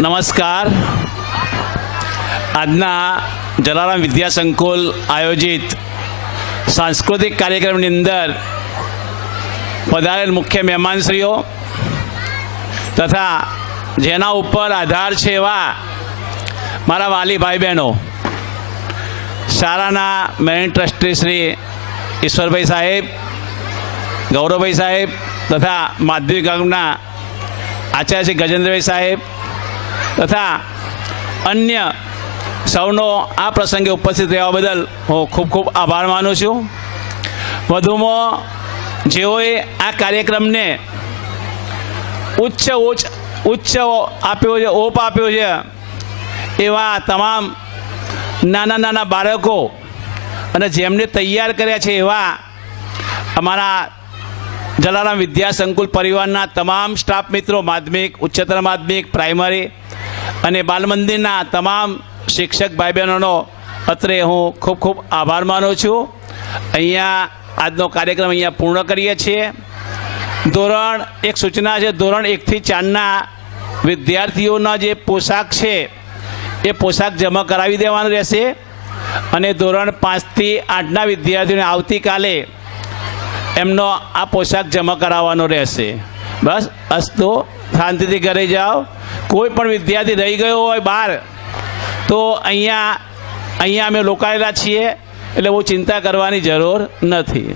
નમસ્કાર. આજના જલારામ વિદ્યા સંકુલ આયોજિત સાંસ્કૃતિક કાર્યક્રમની અંદર પધારેલ મુખ્ય મહેમાનશ્રીઓ તથા જેના ઉપર આધાર છે એવા મારા વાલી ભાઈ બહેનો, શાળાના મેનેજિંગ ટ્રસ્ટી શ્રી ઈશ્વરભાઈ સાહેબ, ગૌરવભાઈ સાહેબ તથા માધ્યમિક વિભાગના આચાર્ય શ્રી ગજેન્દ્રભાઈ સાહેબ તથા અન્ય સૌનો આ પ્રસંગે ઉપસ્થિત રહેવા બદલ હું ખૂબ ખૂબ આભાર માનું છું. વધુમાં જેઓએ આ કાર્યક્રમને ઉચ્ચ આપ્યો છે, ઓપ આપ્યો છે એવા તમામ નાના બાળકો અને જેમને તૈયાર કર્યા છે એવા અમારા જલારામ વિદ્યા સંકુલ પરિવારના તમામ સ્ટાફ મિત્રો, માધ્યમિક, ઉચ્ચતર માધ્યમિક, પ્રાઇમરી અને બાલ મંદિરના તમામ શિક્ષક ભાઈ બહેનોનો અત્રે હું ખૂબ ખૂબ આભાર માનું છું. અહીંયા આજનો કાર્યક્રમ અહીંયા પૂર્ણ કરીએ છીએ. એક સૂચના છે, ધોરણ 1 થી 4ના વિદ્યાર્થીઓના જે પોશાક છે એ પોશાક જમા કરાવી દેવાનો રહેશે અને ધોરણ 5 થી 8ના વિદ્યાર્થીઓને આવતીકાલે એમનો આ પોશાક જમા કરાવવાનો રહેશે. બસ અસ્તો, શાંતિથી ઘરે જાઓ. કોઈ પણ વિદ્યાર્થી રહી ગયો હોય બહાર તો અહીંયા અમે રોકાયેલા છીએ, એટલે બહુ ચિંતા કરવાની જરૂર નથી.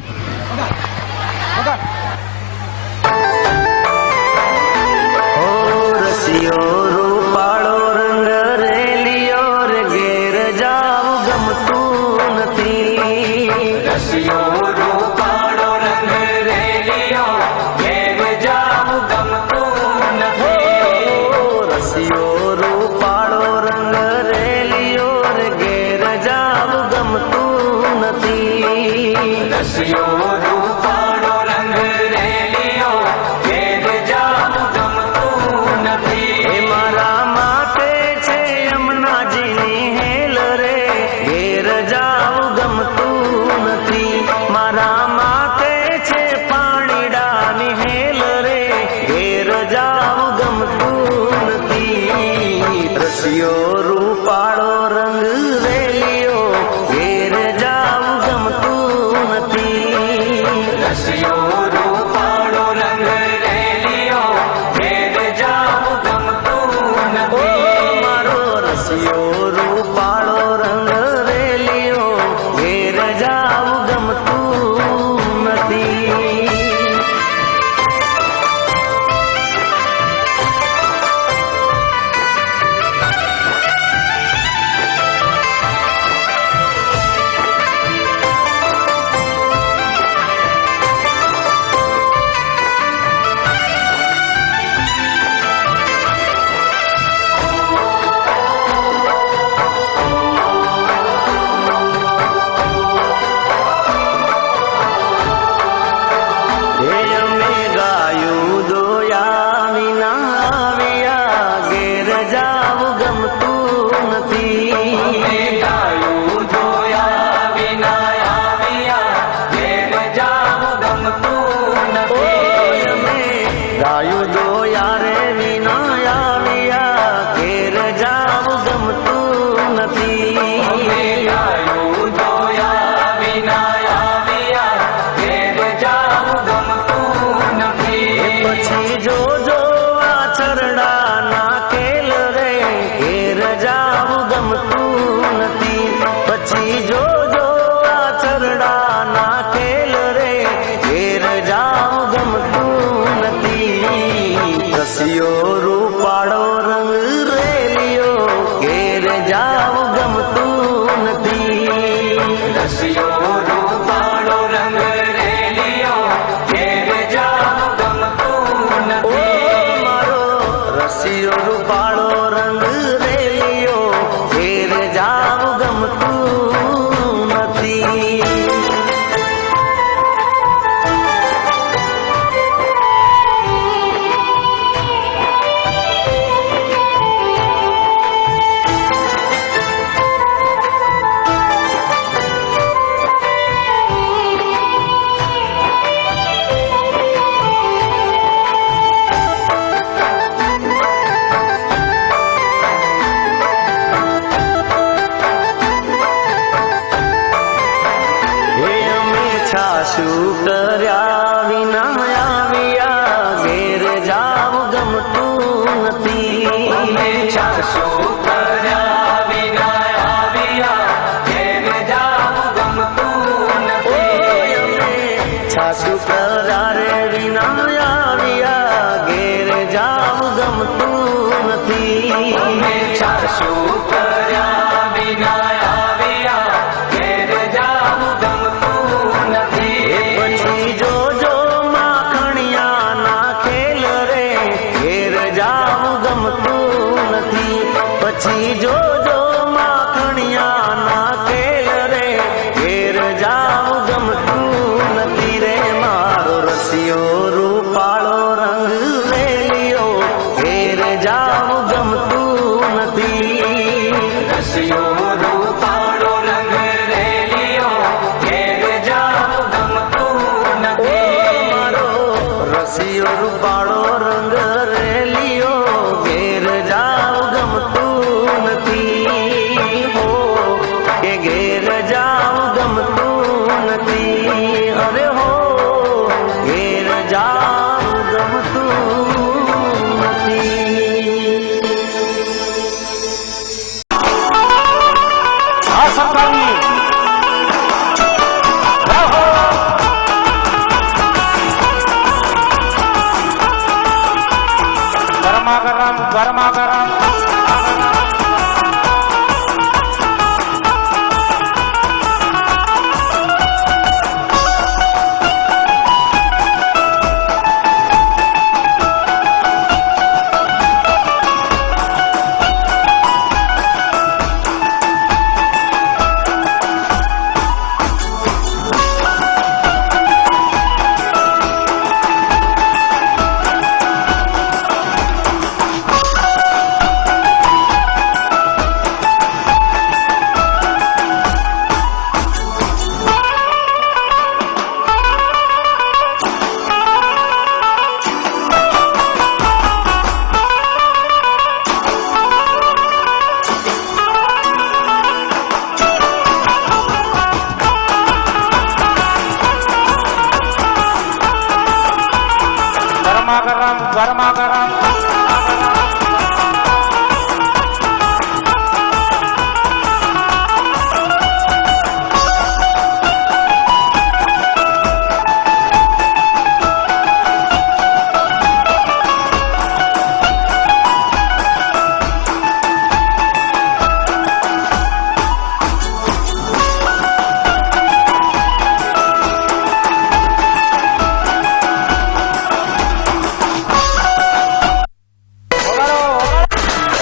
નથી. શું કર્યા વિના આવ્યા ઘેર જાવું ગમતું નથી. પછી જોજો માખણિયા ના ખેલ રે ઘેર જાવું ગમતું નથી. પછી જોજો માખણિયા ના ખેલ રે ઘેર જાવું ગમતું નથી રે. મારો રસિયો રૂપાળો રંગ રેલિયો ઘેર જાવું ગમતું નથી. રસિયો રૂપાળો રંગ રેલિયો ઘેર જાવું ગમતું નથી. મારો રસિયો રૂપાળો રંગ રેલિયો ઘેર જાવ ગમતું નથી. હો કે ઘેર જાવ ગમતું નથી. અરે હો ઘેર જાવ ગમતું નથી. આ સરકારની ગરમા ગરમ